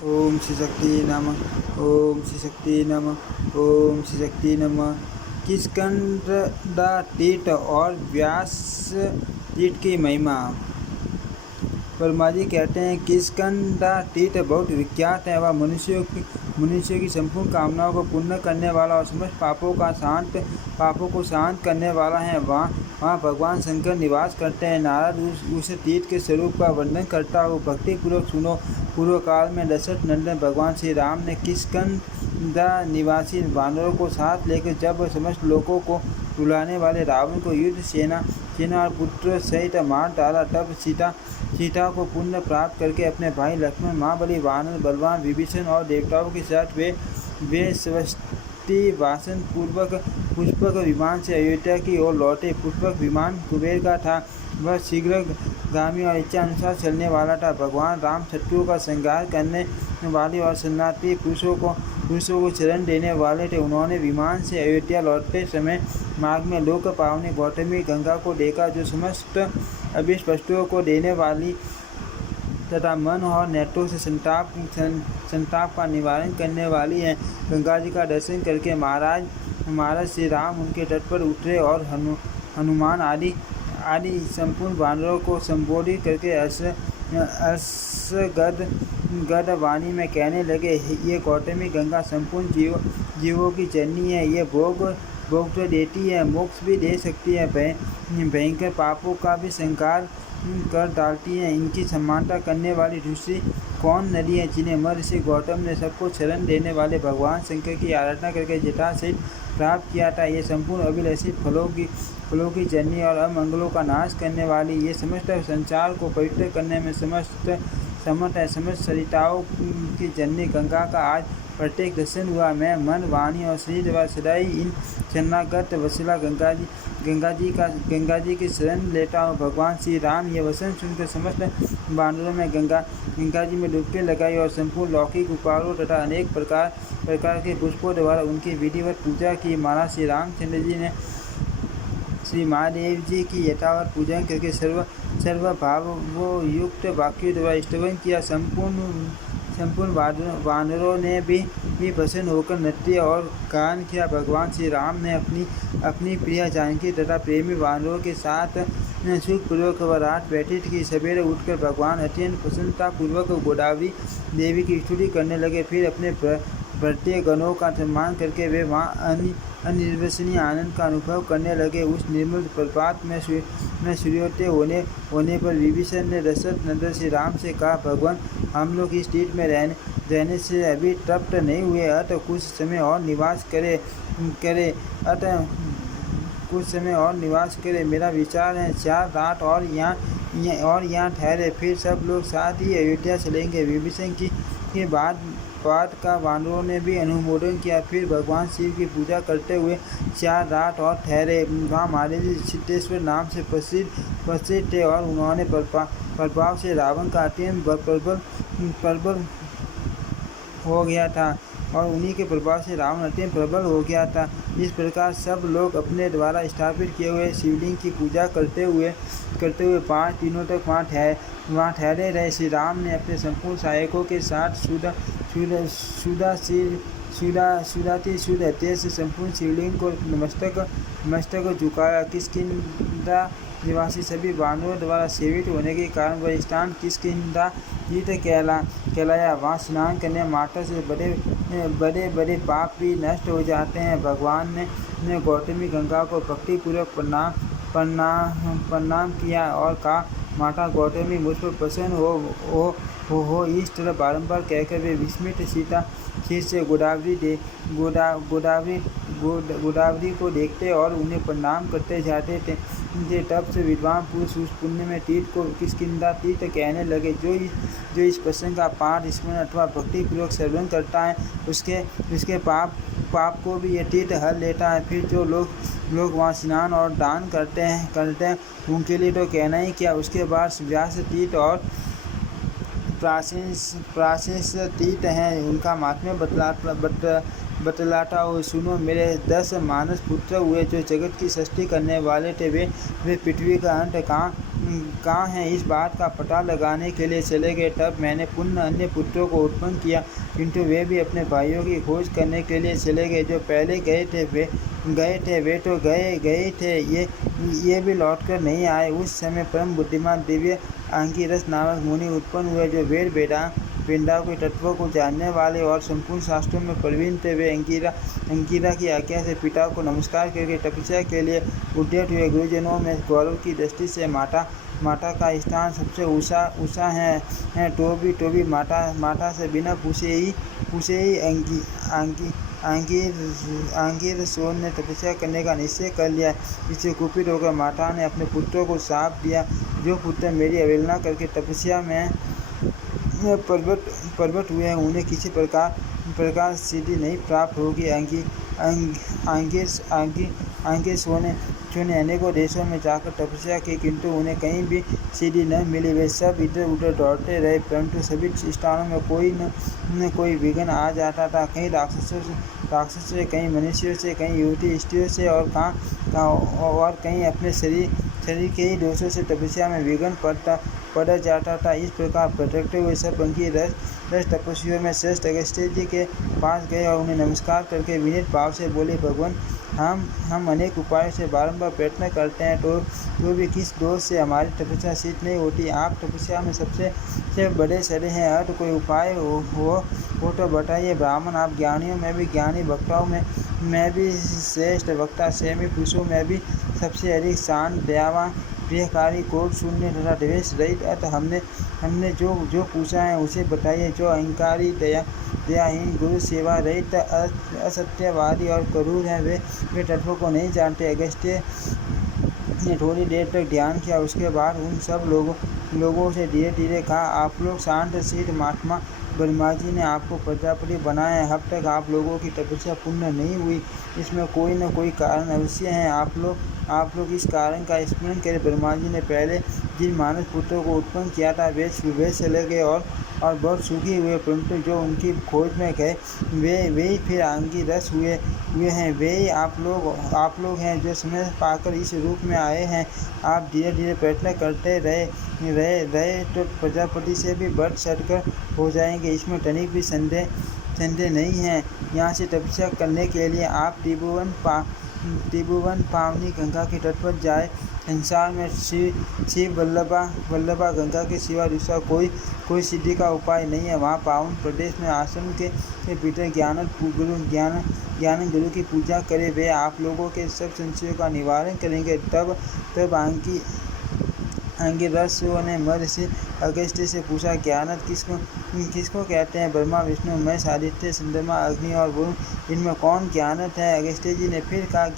ओम श्री शक्ति नमः। ओम श्री शक्ति नमः। ओम श्री शक्ति नमः। किष्किंधा तीर्थ और व्यास तीर्थ की महिमा। वर्मा जी कहते हैं किष्किंधा तीर्थ बहुत विख्यात है। वह मनुष्य की संपूर्ण कामनाओं को पूर्ण करने वाला और समस्त पापों को शांत करने वाला है। वहाँ भगवान शंकर निवास करते हैं। नारद उस तीर्थ के स्वरूप का वर्णन करता हुआ भक्ति पूर्वक सुनो। पूर्व काल में दशरथ नंदन भगवान श्री राम ने किष्किंधा निवासी वानरों को साथ लेकर जब समस्त लोगों को रुलाने वाले रावण को युद्ध सेना और पुत्र सहित मार डाला, तब सीता को पुण्य प्राप्त करके अपने भाई लक्ष्मण, महाबली वानर, बलवान विभीषण और देवताओं के साथ वे स्वस्ति वासन पूर्वक पुष्पक विमान से अयोध्या की ओर लौटे। पुष्पक विमान कुबेर का था। वह शीघ्रगामी और इच्छा अनुसार चलने वाला था। भगवान राम शत्रुओं का संहार करने वाले और शरणार्थी पुरुषों को शरण देने वाले थे। उन्होंने विमान से अयोध्या लौटते समय मार्ग में लोक पावनी गौतमी गंगा को देखा, जो समस्त अभिष्ट वस्तुओं को देने वाली तथा मन और नेत्रों से संताप का निवारण करने वाली है। गंगा जी का दर्शन करके महाराज श्री राम उनके तट पर उतरे और हनुमान आदि संपूर्ण वानरों को संबोधित करके गद वाणी में कहने लगे, ये गौतमी गंगा संपूर्ण जीवों की जननी है। ये भोग तो देती है, मोक्ष भी दे सकती है, भयंकर पापों का भी संहार कर डालती है। इनकी समानता करने वाली दूसरी कौन नदी है? जिन्हें महर्षि गौतम ने सबको शरण देने वाले भगवान शंकर की आराधना करके जटा सहित प्राप्त किया था। ये संपूर्ण अभिलषित फलों की जननी और अमंगलों का नाश करने वाली, ये समस्त संसार को पवित्र करने में समर्थ है। समस्त सरिताओं की जननी गंगा का आज प्रत्येक दर्शन हुआ। मैं मन, वाणी और शरीर द्वारा सदाई इन शरणागत वत्सला गंगा जी की शरण लेता हूँ। भगवान श्री राम ये वचन सुनकर समस्त वानरों में गंगा जी में डुबकी लगाई और संपूर्ण लौकिक उपहारों तथा अनेक प्रकार के पुष्पों द्वारा उनकी विधिवत पूजा की। महाराज श्री रामचंद्र जी ने श्री महादेव जी की यथावत पूजन करके सर्वभावयुक्त वाक्यों द्वारा स्तवन किया। संपूर्ण वानरों ने भी प्रसन्न होकर नृत्य और गान किया। भगवान श्री राम ने अपनी प्रिय जानकी तथा प्रेमी वानरों के साथ सुखपूर्वक रात व्यतीत की। सवेरे उठकर भगवान अत्यंत प्रसन्नतापूर्वक गोदावरी देवी की स्तुति करने लगे। फिर अपने भ्रातृ गणों का सम्मान करके वे वहाँ अनिर्वचनीय आनंद का अनुभव करने लगे। उस निर्मल प्रभात में सूर्योदय होने पर विभीषण ने दशरथ नंदन श्री राम से कहा, भगवान, हम लोग इस तीर्थ में रहने से अभी तृप्त नहीं हुए, अतः कुछ समय और निवास करे। मेरा विचार है 4 रात और यहाँ ठहरे, फिर सब लोग साथ ही अयोध्या चलेंगे। विभीषण की बात का वानरों ने भी अनुमोदन किया। फिर भगवान शिव की पूजा करते हुए 4 रात और ठहरे। वहाँ महादेव जी सिद्धेश्वर नाम से प्रसिद्ध थे और उन्होंने प्रभाव से रावण का अत्यंत प्रबल हो गया था और उन्हीं के प्रभाव से रावण अत्यंत प्रबल हो गया था। इस प्रकार सब लोग अपने द्वारा स्थापित किए हुए शिवलिंग की पूजा करते हुए 5 दिनों तक वहाँ ठहरे रहे। श्री राम ने अपने संपूर्ण सहायकों के साथ शुद्ध हृदय से संपूर्ण शिवलिंग को मस्तक झुकाया। किष्किंधा निवासी सभी वानरों द्वारा सेवित होने के कारण वह स्थान किष्किंधा तीर्थ कहलाया। वहाँ स्नान करने मात्र से बड़े पाप भी नष्ट हो जाते हैं। भगवान ने गौतमी गंगा को भक्तिपूर्वक प्रणाम किया और कहा, माता गौतमी, मुझ पर प्रसन्न हो। इस तरह बारंबार कहकर वे विस्मित सीता खीर से गोदावरी को देखते और उन्हें प्रणाम करते जाते थे। तब से विद्वान पुरुष उस पुण्य में तीर्थ को किष्किंधा तीर्थ कहने लगे। जो इस प्रसंग का पाठ, स्मरण अथवा भक्तिपूर्वक श्रवण करता है, उसके पाप को भी यह तीर्थ हर लेता है। फिर जो लोग वहाँ स्नान और दान करते हैं उनके लिए तो कहना ही क्या। उसके बाद व्यास तीर्थ और प्राशेष तीर्थ हैं, उनका महात्म्य बतलाता हो। सुनो, मेरे 10 मानस पुत्र हुए जो जगत की सृष्टि करने वाले थे। वे पृथ्वी का अंत कहाँ हैं इस बात का पता लगाने के लिए चले गए। तब मैंने पुनः अन्य पुत्रों को उत्पन्न किया, किंतु वे भी अपने भाइयों की खोज करने के लिए चले गए। जो पहले वे तो गए थे, ये भी लौटकर नहीं आए। उस समय परम बुद्धिमान दिव्य अंगिरस नामक मुनि उत्पन्न हुए, जो वेद वेदांतों के तत्वों को जानने वाले और संपूर्ण शास्त्रों में प्रवीण थे। वे अंगिरा की आज्ञा से पिता को नमस्कार करके तपस्या के लिए उद्यत हुए। गुरुजनों में गौरव की दृष्टि से माता का स्थान सबसे ऊँचा है। तो भी माता से बिना पूछे ही आंगिरसों ने तपस्या करने का निश्चय कर लिया। इससे कुपित होकर माता ने अपने पुत्रों को शाप दिया, जो पुत्र मेरी अवहेलना करके तपस्या में प्रवृत्त हुए हैं, उन्हें किसी प्रकार सिद्धि नहीं प्राप्त होगी। आंगिरसों ने अनेकों देशों में जाकर तपस्या की, किंतु उन्हें कहीं भी सिद्धि न मिली। वे सब इधर उधर दौड़ते रहे, परंतु सभी स्थानों में कोई न कोई विघ्न आ जाता था। कहीं राक्षसों से, कहीं मनुष्यों से, कहीं युवती स्त्रियों से, और कहीं अपने शरीर के ही दोषों से तपस्या में विघ्न पड़ जाता था। इस प्रकार भटकते हुए सब अंगिरस तपस्वियों में श्रेष्ठ अगस्त्य जी के पास गए और उन्हें नमस्कार करके विनीत भाव से बोले, भगवान, हम अनेक उपायों से बारंबार प्रयत्न करते हैं, तो भी किस दोष से हमारी तपस्या सिद्ध नहीं होती। आप तपस्या में सबसे बड़े सरे हैं, और कोई उपाय हो तो बताइए। ब्राह्मण, आप ज्ञानियों में भी ज्ञानी, वक्ताओं में भी श्रेष्ठ वक्ता, संयमी पुरुषों में भी सबसे अधिक शांत, दयावान, प्रियकारी, क्रोध शून्य तथा द्वेष रहित। अतः हमने जो पूछा है उसे बताइए। जो अहंकारी, दयाहीन, गुरु सेवा रहित, असत्यवादी और क्रूर हैं, वे तत्वों को नहीं जानते। अगस्त्य ने थोड़ी देर तक ध्यान किया, उसके बाद उन सब लोगों से धीरे धीरे कहा, आप लोग शांत शीत महात्मा, ब्रह्मा जी ने आपको प्रजापति बनाया है। अब तक आप लोगों की तपस्या पूर्ण नहीं हुई, इसमें कोई न कोई कारण अवश्य है। आप लोग इस कारण का स्मरण करें। ब्रह्मा जी ने पहले जिन मानस पुत्रों को उत्पन्न किया था, वे चले गए और बहुत सुखी हुए, परंतु जो उनकी खोज में गए वे ही फिर अंगिरस हुए हैं। वे ही आप लोग हैं जो समय पाकर इस रूप में आए हैं। आप धीरे धीरे प्रयत्न करते रहे तो प्रजापति से भी बढ़ चढ़कर हो जाएंगे, इसमें तनिक भी संदेह नहीं है। यहाँ से तपस्या करने के लिए आप त्रिभुवन पावनी गंगा के तट पर जाए। संसार में शिव वल्लभा गंगा के सिवा दूसरा कोई सिद्धि का उपाय नहीं है। वहाँ पावन प्रदेश में आश्रम के भीतर ज्ञान गुरु की पूजा करें। वे आप लोगों के सब संशयों का निवारण करेंगे। तब अंगिरसों ने महर्षि अगस्त्य से पूछा, ज्ञानत किसको कहते हैं? ब्रह्मा, विष्णु, महेश, आदित्य, चंद्रमा, अग्नि और वरुण, इनमें कौन ज्ञानत है? अगस्त्य जी ने फिर कहा,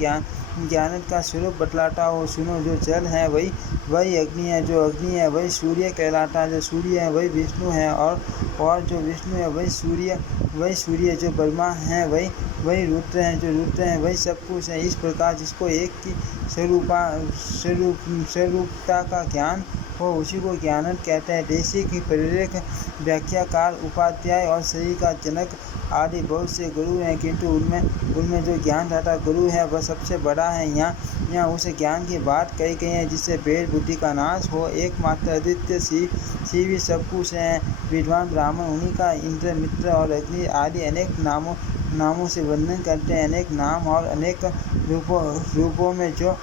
ज्ञानत का स्वरूप बतलाता हो, सुनो। जो जल है वही अग्नि है, जो अग्नि है वही सूर्य कहलाता है, जो सूर्य है वही विष्णु है, और जो विष्णु है वही सूर्य, जो ब्रह्मा है वही रुद्र है, जो रुद्र है वही सब कुछ है। इस प्रकार जिसको एक की स्वरूपता का ज्ञान हो, उसी को ज्ञानत कहते हैं। देशी की प्रेरक, व्याख्याकार, उपाध्याय और शरीर का जनक आदि बहुत से गुरु हैं, किंतु उनमें जो ज्ञानदाता गुरु है वह सबसे बड़ा है। यहाँ उस ज्ञान की बात कही गई है जिससे भेद बुद्धि का नाश हो। एकमात्र अद्वितीय शिव ही सब कुछ है। विद्वान ब्राह्मण उन्हीं का इंद्र, मित्र और अग्नि आदि अनेक नामों से वर्णन करते हैं। अनेक नाम और अनेक रूपों में जो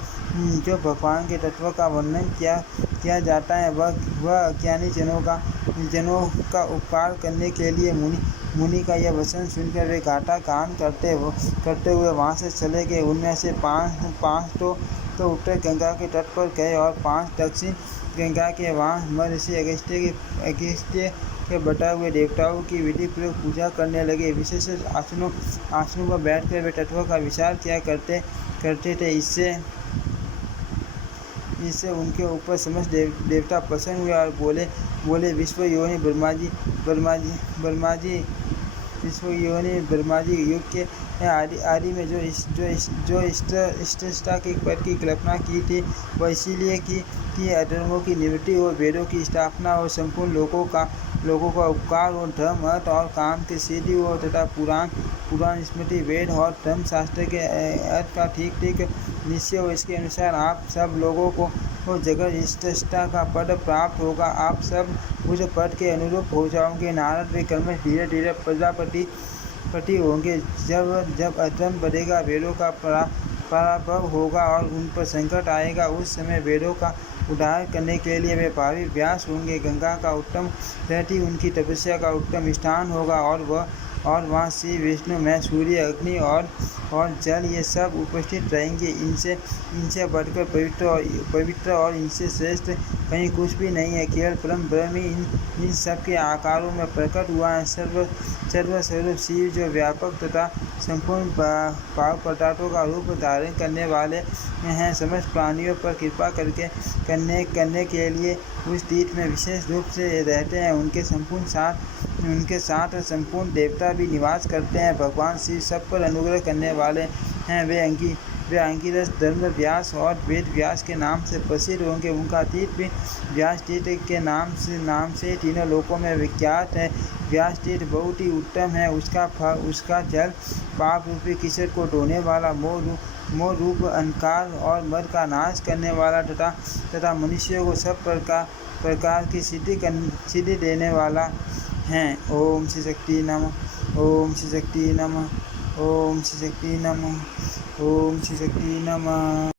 भगवान के तत्व का वर्णन किया जाता है, वह अज्ञानी जनों का उपकार करने के लिए मुनि का यह वचन सुनकर वे घाटा गान करते हुए वहाँ से चले गए। उनमें से पाँच तो उत्तर गंगा के तट पर गए और 5 दक्षिण गंगा के। वहाँ महर्षि अगस्त्य के बताए हुए देवताओं की विधि पूर्वक पूजा करने लगे। विशेष आसनों पर बैठकर वे तत्वों का विचार किया करते थे। इससे उनके ऊपर समस्त देवता प्रसन्न हुए और बोले विश्व योनि ब्रह्मा जी युग के आदि में जो इष्टता के पद की कल्पना की थी, वह इसीलिए कि अधर्मों की निवृत्ति हो, वेदों की स्थापना हो, संपूर्ण लोगों का उपकार हो, धर्म, अर्थ और काम की सिद्धि हो तथा पुराण स्मृति, वेद और धर्म शास्त्र के अर्थ का ठीक निश्चय हो। इसके अनुसार आप सब लोगों को और जगत स्रष्टा का पद प्राप्त होगा। आप सब उस पद के अनुरूप हो जाओगे। नारद व कर्मश धीरे धीरे प्रजापति होंगे। जब अधर्म बढ़ेगा, वेदों का पराभव होगा और उन पर संकट आएगा, उस समय वेदों का उद्धार करने के लिए वे भावी व्यास होंगे। गंगा का उत्तम तट उनकी तपस्या का उत्तम स्थान होगा और वहाँ श्री विष्णु में सूर्य, अग्नि और जल ये सब उपस्थित रहेंगे। इनसे बढ़कर पवित्र और इनसे श्रेष्ठ कहीं कुछ भी नहीं है। केवल परम ब्रह्म ही इन सब के आकारों में प्रकट हुआ है। सर्वस्वरूप शिव जो व्यापक तथा संपूर्ण भाव पदार्थों का रूप धारण करने वाले हैं, समस्त प्राणियों पर कृपा करने के लिए उस तीर्थ में विशेष रूप से रहते हैं। उनके साथ संपूर्ण देवता भी निवास करते हैं। भगवान शिव सब पर अनुग्रह करने वाले हैं। वे अंगिरस, धर्म व्यास और वेद व्यास के नाम से प्रसिद्ध होंगे। उनका तीर्थ भी व्यास तीर्थ के नाम से तीनों लोकों में विख्यात है। व्यास तीर्थ बहुत ही उत्तम है। उसका जल पाप रूपी कीचड़ को ढोने वाला, मोह रूप अंधकार और मद का नाश करने वाला तथा मनुष्यों को सब प्रकार की सिद्धि देने वाला है। ओम श्री शक्ति नमः। ओम श्री शक्ति नमः। ओम श्री शक्ति नमः। ओम श्री शक्ति नमः।